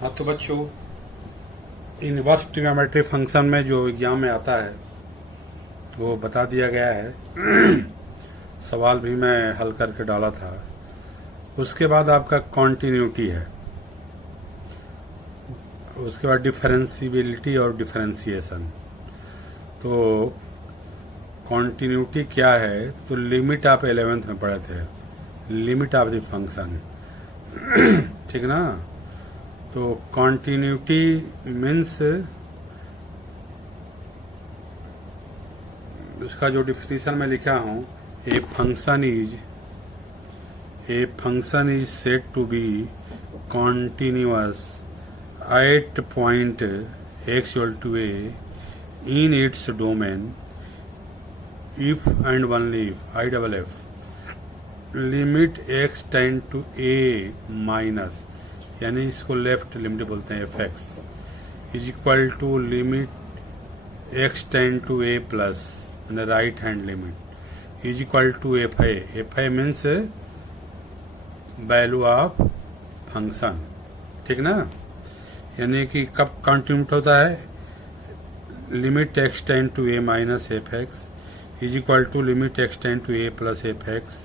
हाँ तो बच्चों, इनवर्स ट्रिग्नोमेट्री फंक्शन में जो एग्जाम में आता है वो बता दिया गया है। सवाल भी मैं हल करके डाला था। उसके बाद आपका कॉन्टिन्यूटी है, उसके बाद डिफरेंशियबिलिटी और डिफरेंशिएशन। तो कॉन्टिन्यूटी क्या है, तो लिमिट आप 11th में पढ़े थे, लिमिट ऑफ द फंक्शन। ठीक ना। तो कॉन्टिन्यूटी मीन्स उसका जो डिफिनीशन में लिखा हूँ, a function is said to be continuous at point x equal to a in its domain if and only if I double f limit x tend to a minus, यानी इसको left limit बोलते हैं, f x is equal to limit x tend to a plus, यानी right hand limit is equal to f I means value of function. ठीक ना। यानी कि कब कॉन्टिन्यूट होता है, limit x tend to a minus f x is equal to limit x tend to a plus f x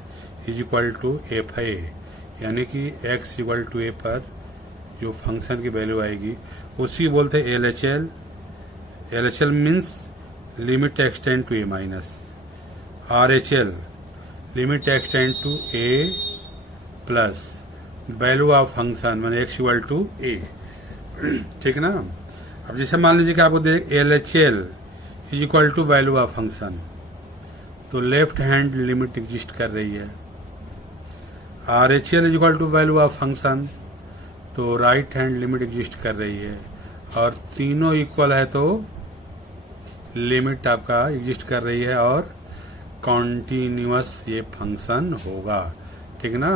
is equal to f आई, यानी कि x equal to a पर जो फंक्शन की वैल्यू आएगी उसी बोलते हैं L H L. L H L means limit x tend to a minus, R H L limit x tend to a plus value of function मैंने x equal to a। ठीक ना। अब जैसे मान लीजिए कि आपको दे L H L is equal to value of function, तो लेफ्ट हैंड लिमिट एग्जिस्ट कर रही है। R H L is equal to value of function, तो राइट हैंड लिमिट एग्जिस्ट कर रही है, और तीनों इक्वल है तो लिमिट आपका एग्जिस्ट कर रही है और कॉन्टिन्यूअस ये फंक्शन होगा। ठीक ना।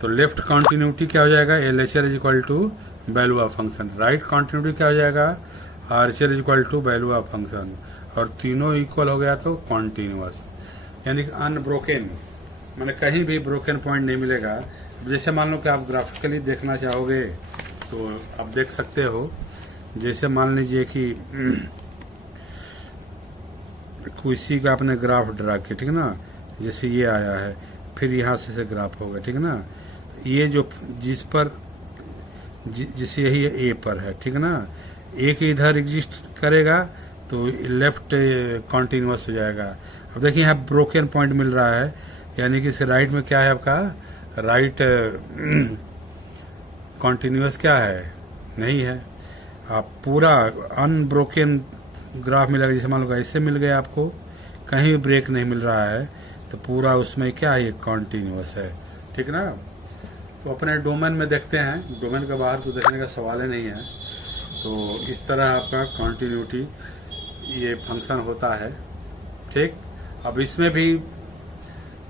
तो लेफ्ट कॉन्टिन्यूटी क्या हो जाएगा, L H L is equal to value of function. Right continuity क्या हो जाएगा, R H L is equal to value of function, और तीनों इक्वल हो गया तो कॉन्टिन्यूअस, यानी कि अनब्रोकन, मैंने कहीं भी ब्रोकन पॉइंट नहीं मिलेगा। जैसे मान लो कि आप ग्राफिकली देखना चाहोगे तो आप देख सकते हो। जैसे मान लीजिए कि किसी का आपने ग्राफ ड्रा किया, ठीक ना, जैसे ये आया है, फिर यहाँ से ग्राफ होगा। ठीक ना। ये जो जिस पर जैसे यही ए पर है, ठीक ना, एक इधर एग्जिस्ट करेगा तो लेफ्ट कॉन्टिन्यूअस हो जाएगा। अब देखिए यहाँ ब्रोकन पॉइंट मिल रहा है, यानी कि इसके राइट में क्या है आपका, राइट कॉन्टिन्यूअस क्या है, नहीं है। आप पूरा अनब्रोकन ग्राफ मिलेगा। जैसे मान लो ऐसे मिल गया आपको, कहीं भी ब्रेक नहीं मिल रहा है, तो पूरा उसमें क्या है, कॉन्टिन्यूअस है। ठीक ना। तो अपने डोमेन में देखते हैं, डोमेन के बाहर तो देखने का सवाल ही नहीं है। तो इस तरह आपका कॉन्टिन्यूटी ये फंक्शन होता है। ठीक। अब इसमें भी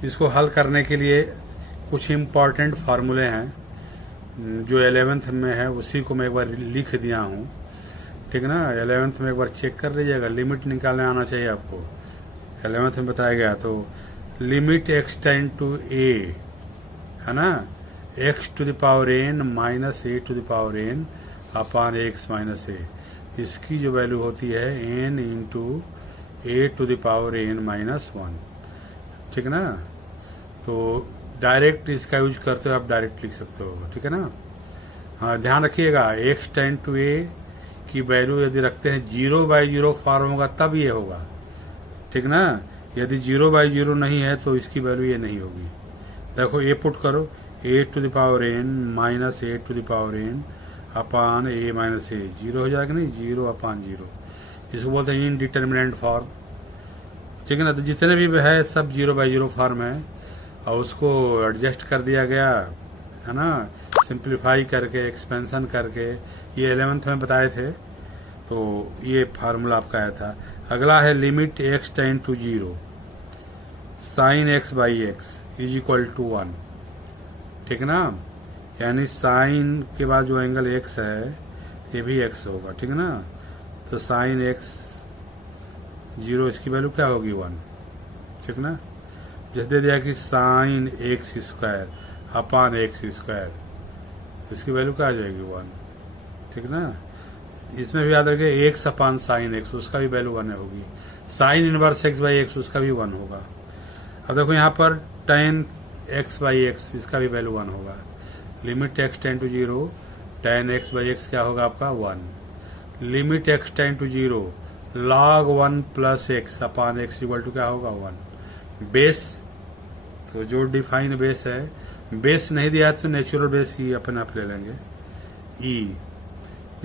इसको हल करने के लिए कुछ इम्पॉर्टेंट फार्मूले हैं जो 11th में है, उसी को मैं एक बार लिख दिया हूँ। ठीक ना। 11th में एक बार चेक कर लीजिएगा, लिमिट निकालने आना चाहिए आपको। 11th में बताया गया, तो limit x tend to a है ना, x to the power n minus a to the power n upon x minus a, इसकी जो वैल्यू होती है n into a to the power n minus 1। ठीक ना। तो डायरेक्ट इसका यूज करते हो आप डायरेक्ट लिख सकते हो। ठीक है ना। हाँ ध्यान रखिएगा, x टेंड टू a की वैल्यू यदि रखते हैं 0/0 फॉर्म होगा तब ये होगा। ठीक ना। यदि 0/0 नहीं है तो इसकी वैल्यू ये नहीं होगी। देखो ए पुट करो, a to the power n minus a to the power n upon a minus a, 0 हो जाएगा नहीं, 0 अपान 0, इसको बोलते हैं इनडिटर्मिनेंट फॉर्म। ठीक है ना। तो जितने भी है सब 0/0 फॉर्म है, और उसको एडजस्ट कर दिया गया है ना, सिंप्लीफाई करके, एक्सपेंशन करके, ये 11th में बताए थे। तो ये फार्मूला आपका आया था। अगला है limit x tend to 0 sine x by x is equal to 1। ठीक ना। यानी साइन के बाद जो एंगल x है ये भी x होगा। ठीक ना। तो साइन x 0, इसकी वैल्यू क्या होगी, 1। ठीक ना। जैसे दे दिया कि sine x square upon x square, इसकी वैल्यू क्या आ जाएगी, 1। ठीक ना। इसमें भी याद रखिए एक्स अपान साइन एक्स, उसका भी वैल्यू 1 होगी। Sine inverse x by x, उसका भी 1 होगा। अब देखो यहाँ पर टेन एक्स बाई एक्स, इसका भी वैल्यू 1 होगा। Limit x tend to 0, tan x by x क्या होगा आपका 1। Limit x tend to 0, log 1 plus x upon x equal to क्या होगा 1। बेस, तो जो डिफाइन बेस है, बेस नहीं दिया तो नेचुरल बेस ही अपने आप ले लेंगे। ई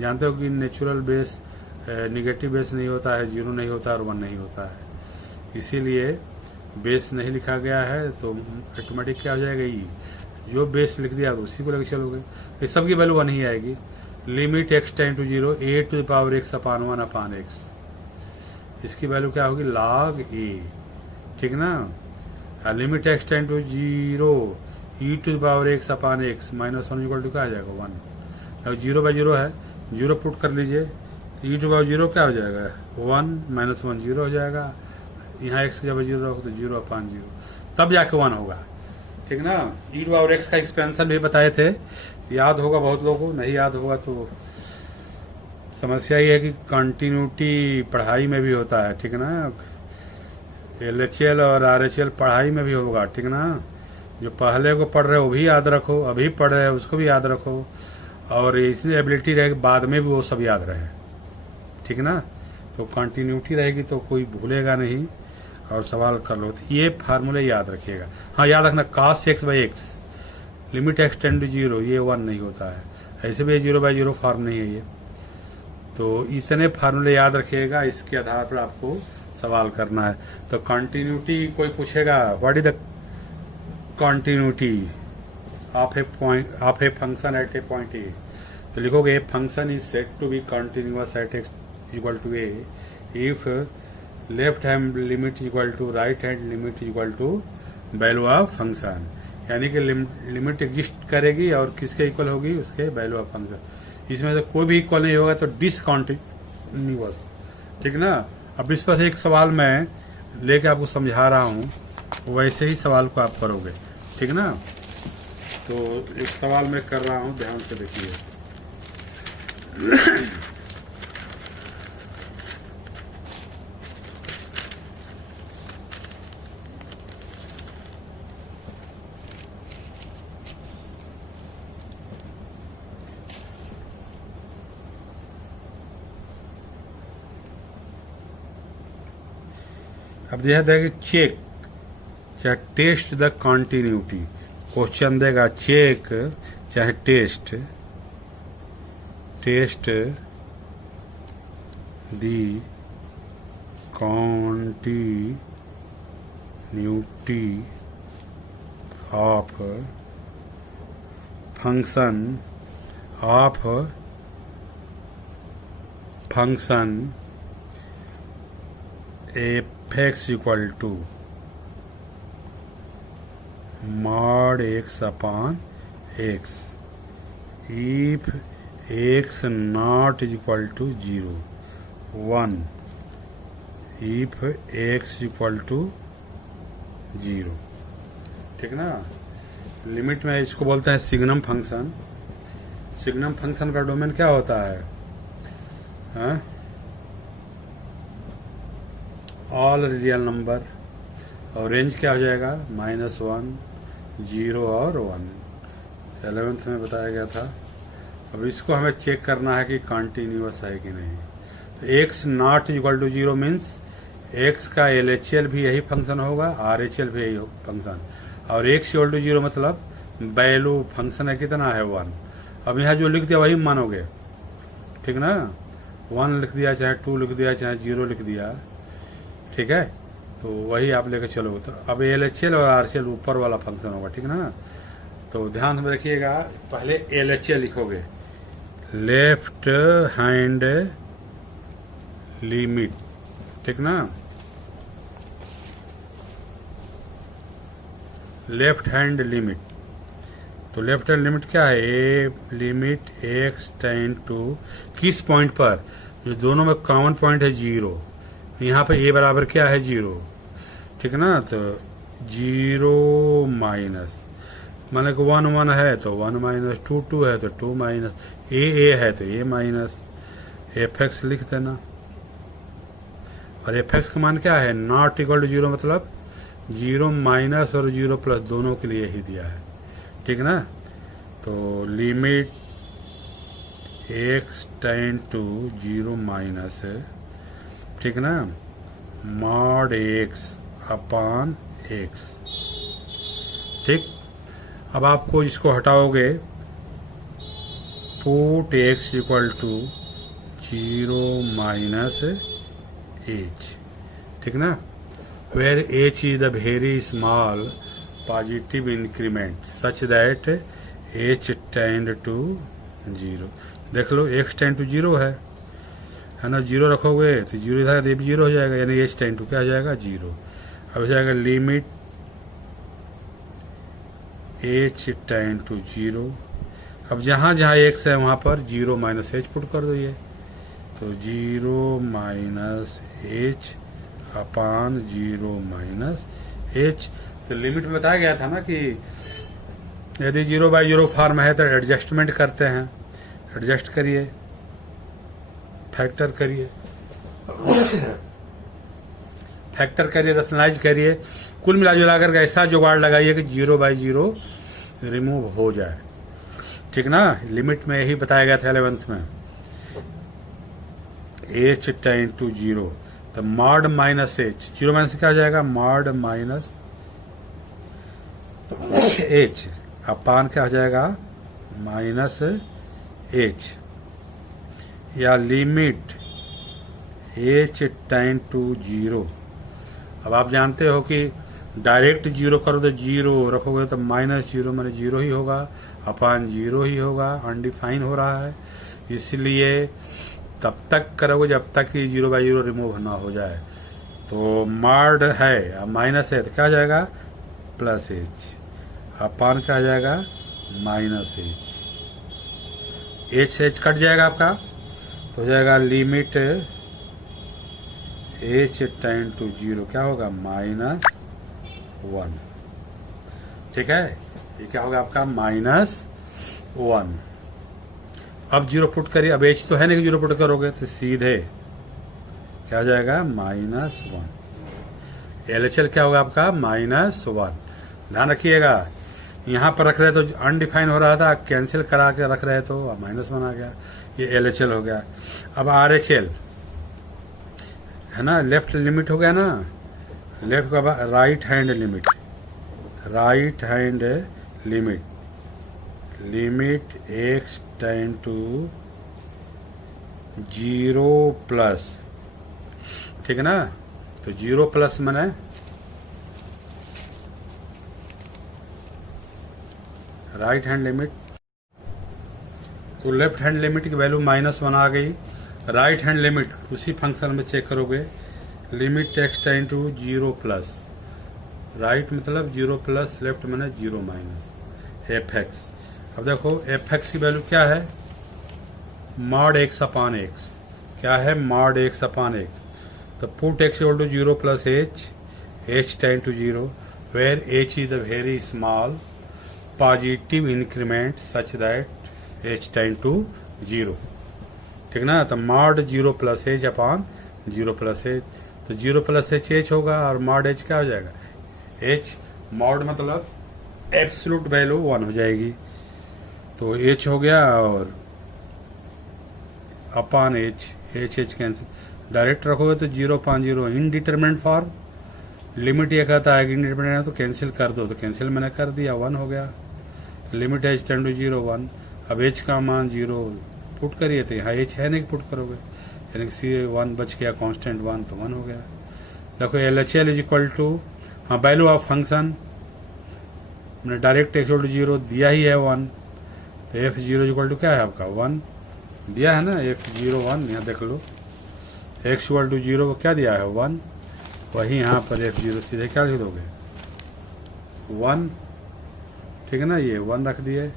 जानते हो कि नेचुरल बेस निगेटिव बेस नहीं होता है, 0 नहीं होता और 1 नहीं होता है, इसीलिए बेस नहीं लिखा गया है। तो ऑटोमेटिक क्या हो जाएगा, ई। जो बेस लिख दिया तो उसी को लेकर चलोगे, ये सबकी वैल्यू 1 ही आएगी। Limit x tend to 0, a to the power x upon 1 upon x, इसकी वैल्यू क्या होगी log ए, ठीक ना। Limit x tend to 0, e to the power x upon x minus 1 equal to क्या आ जाएगा 1। अब 0 बाई 0 है, 0 पुट कर लीजिए, ई टू पावर 0 क्या हो जाएगा 1 माइनस 1 0 हो जाएगा। यहाँ एक्स की जब 0 रखो तो 0 अपान 0, तब जाके 1 होगा, ठीक ना। ई टू पावर एक्स का एक्सपेंशन भी बताए थे, याद होगा बहुत लोगों को, नहीं याद होगा तो समस्या ये है कि कंटिन्यूटी पढ़ाई में भी होता है, ठीक ना। LHL और RHL पढ़ाई में भी होगा, ठीक ना। जो पहले को पढ़ रहे हो वो भी याद रखो, अभी पढ़ रहे हो उसको भी याद रखो, और इसमें एबिलिटी रहेगी बाद में भी वो सब याद रहे, ठीक ना। तो कंटिन्यूटी रहेगी तो कोई भूलेगा नहीं और सवाल कर लो। तो ये फार्मूले याद रखिएगा। हाँ, याद रखना cos x by x, limit x tend to 0, ये 1 नहीं होता है, ऐसे भी 0 बाई 0 फॉर्म नहीं है ये। तो इतने फार्मूले याद रखिएगा, इसके आधार पर आपको सवाल करना है। तो कंटिन्यूटी कोई पूछेगा, what is the continuity of a function at a point a, तो लिखोगे function is set to be continuous at x equal to a if left hand limit equal to right hand limit equal to value of function, यानी कि limit exist करेगी और किसके equal होगी, उसके value of function. इसमें से कोई भी इक्वल नहीं होगा तो डिसकंटिन्यूअस, ठीक ना। अब इस पर एक सवाल मैं लेके आपको समझा रहा हूँ, वैसे ही सवाल को आप करोगे, ठीक ना। तो एक सवाल मैं कर रहा हूँ, ध्यान से देखिए। अब दिया देगा चेक, चाहे टेस्ट द कंटिन्यूटी, क्वेश्चन देगा चेक चाहे test the continuity of function f x equal to mod x upon x if x not is equal to 0 1 if x equal to 0, ठीक ना। लिमिट में इसको बोलते हैं सिग्नम फंक्शन। सिग्नम फंक्शन का domain क्या होता है, ऑल रियल नंबर, और रेंज क्या हो जाएगा -1 0 और 1, 11th में बताया गया था। अब इसको हमें चेक करना है कि कंटिन्यूअस है कि नहीं। तो x not equal to 0 means x का LHL भी यही फंक्शन होगा, RHL भी यही फंक्शन, और x इक्वल टू 0 मतलब वैल्यू फंक्शन है कितना है 1। अब यहाँ जो लिख दिया वही मानोगे, ठीक ना। 1 लिख दिया, चाहे 2 लिख दिया, चाहे 0 लिख दिया, ठीक है, तो वही आप लेकर चलोगे। तो अब LHL और RHL ऊपर वाला फंक्शन होगा, ठीक ना। तो ध्यान में रखिएगा, पहले LHL लिखोगे, लेफ्ट हैंड लिमिट, ठीक ना। लेफ्ट हैंड लिमिट, तो लेफ्ट हैंड लिमिट क्या है, a limit x tend to किस पॉइंट पर, जो दोनों में कॉमन पॉइंट है 0, यहाँ पे a बराबर क्या है 0, ठीक ना। तो 0 माइनस माने कि 1 1 है तो 1 माइनस 2 2 है तो 2 माइनस ए है तो ए माइनस एफ एक्स लिख देना। और एफ एक्स का मान क्या है, नॉट इक्वल टू 0 मतलब 0 माइनस और 0 प्लस दोनों के लिए ही दिया है, ठीक ना। तो limit x tend to 0 minus है, ठीक ना, मॉड एक्स अपॉन एक्स, ठीक। अब आपको इसको हटाओगे, put x equal to 0 minus h, ठीक ना, where h is the very small positive increment such that h tend to 0। देख लो एक्स टेंड टू 0 है ना, 0 रखोगे तो 0 इधर ये भी 0 हो जाएगा, यानी एच टेंड टू क्या हो जाएगा 0। अब हो जाएगा लिमिट एच टेंड टू 0। अब जहाँ जहाँ एक्स है वहाँ पर 0 माइनस एच पुट कर दो ये, तो 0 minus H upon 0 minus H. तो लिमिट में बताया गया था ना कि यदि 0/0 फॉर्म है तो एडजस्टमेंट करते हैं, एडजस्ट करिए, फैक्टर करिए, फैक्टर करिए, रैशनलाइज करिए, कुल मिला जुला कर ऐसा जुगाड़ लगाइए कि 0/0 रिमूव हो जाए, ठीक ना। लिमिट में यही बताया गया था 11th में, एच टेंड टू 0 तो मॉड माइनस एच, 0 माइनस क्या हो जाएगा, मॉड माइनस एच अपान क्या हो जाएगा माइनस एच, या लिमिट एच टेंड टू 0। अब आप जानते हो कि डायरेक्ट 0 करो तो 0 रखोगे तो माइनस 0 माने 0 ही होगा, अपान 0 ही होगा, अनडिफाइन हो रहा है, इसलिए तब तक करोगे जब तक कि 0/0 रिमूव ना हो जाए। तो मॉड है माइनस है तो क्या हो जाएगा प्लस एच, अपान क्या हो जाएगा माइनस एच, एच कट जाएगा आपका, तो हो जाएगा लिमिट एच टेंड टू 0 क्या होगा -1, ठीक है, ये क्या होगा आपका -1। अब 0 पुट करिए, अब एच तो है नहीं कि 0 पुट करोगे तो सीधे क्या हो जाएगा -1। LHL क्या होगा आपका -1। ध्यान रखिएगा, यहाँ पर रख रहे तो अनडिफाइन हो रहा था, कैंसिल करा के रख रहे तो -1 आ गया, ये LHL हो गया। अब RHL है ना, लेफ्ट लिमिट हो गया ना, लेफ्ट का right hand limit, right hand limit, limit x tend to 0 plus, ठीक है ना, तो 0 प्लस माने राइट हैंड लिमिट, तो लेफ्ट हैंड लिमिट की वैल्यू -1 आ गई, राइट हैंड लिमिट उसी फंक्शन में चेक करोगे, limit x tend to 0 plus, right मतलब 0 प्लस, लेफ्ट माने 0 माइनस एफ एक्स। अब देखो एफ एक्स की वैल्यू क्या है, मॉड एक्स अपान एक्स, क्या है मॉड एक्स अपान एक्स, तो put x equal to 0 plus h, h tend to 0 where h is a very small positive increment such that h tend to 0, ठीक ना। तो mod 0 plus h upon 0 plus h, तो 0 plus H होगा और mod H क्या हो जाएगा H, mod मतलब एब्सोल्यूट वैल्यू 1 हो जाएगी, तो एच हो गया और अपान एच, एच कैंसिल, डायरेक्ट रखोगे तो 0/0 इनडिटरमिनेट फॉर्म, लिमिट ये कहता है कि इनडिटरमिनेट है तो कैंसिल कर दो, तो कैंसिल मैंने कर दिया 1 हो गया, तो लिमिट एच टेंड टू 0 1। अब एच का मान 0 पुट करिए तो यहाँ एच है नहीं पुट करोगे, यानी कि C1 बच गया कांस्टेंट 1 तो 1 हो गया। देखो LHL इज इक्वल टू, हाँ वैल्यू ऑफ फंक्शन मैंने डायरेक्ट एक्स इक्वल टू 0 दिया ही है 1, तो F0 इक्वल टू क्या है आपका 1 दिया है ना, F0 1, यहाँ देख लो एक्स इक्वल टू 0 को क्या दिया है 1, वही यहाँ पर F0 सीधे क्या लिख दोगे 1, ठीक है ना, ये 1 रख दिए।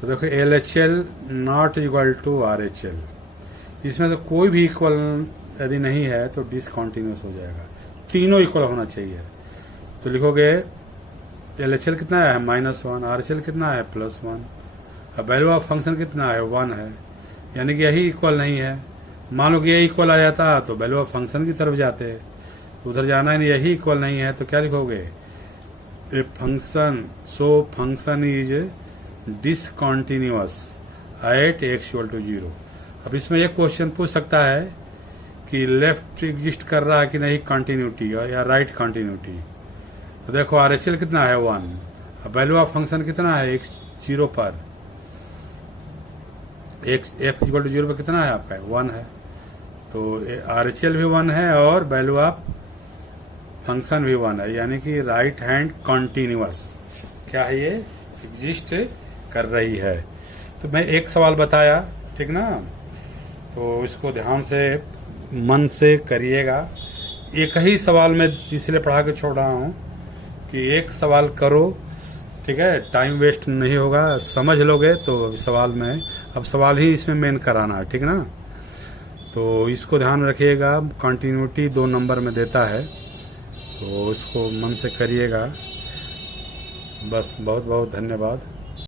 तो देखो LHL not equal to RHL, इसमें तो कोई भी इक्वल यदि नहीं है तो डिसकंटिन्यूस हो जाएगा, तीनों इक्वल होना चाहिए। तो लिखोगे LHL कितना है -1, RHL कितना है +1। अब वैल्यू ऑफ फंक्शन कितना है 1 है, यानी कि यही इक्वल नहीं है। मान लो कि ये इक्वल आ जाता तो वैल्यू ऑफ फंक्शन की तरफ जाते, तो उधर जाना ही नहीं, यही इक्वल नहीं है तो क्या लिखोगे, a function so function is discontinuous at x=0। अब इसमें एक क्वेश्चन पूछ सकता है कि लेफ्ट एग्जिस्ट कर रहा है कि नहीं कंटिन्यूटी या राइट कंटिन्यूटी। तो देखो RHL कितना है 1, अब वैल्यू ऑफ फंक्शन कितना है x0 पर, f=0 पर कितना है आपका 1 है, तो RHL भी 1 है और वैल्यू ऑफ फंक्शन भी 1 है, यानी कि राइट हैंड कंटिन्यूअस क्या है, ये एग्जिस्ट कर रही है। तो मैं एक सवाल बताया, ठीक ना, तो इसको ध्यान से मन से करिएगा। एक ही सवाल मैं इसलिए पढ़ा के छोड़ रहा हूँ कि एक सवाल करो, ठीक है, टाइम वेस्ट नहीं होगा, समझ लोगे तो सवाल में, अब सवाल ही इसमें मेन कराना है, ठीक ना। तो इसको ध्यान रखिएगा, कंटिन्यूटी 2 नंबर में देता है, तो इसको मन से करिएगा। बस बहुत बहुत धन्यवाद।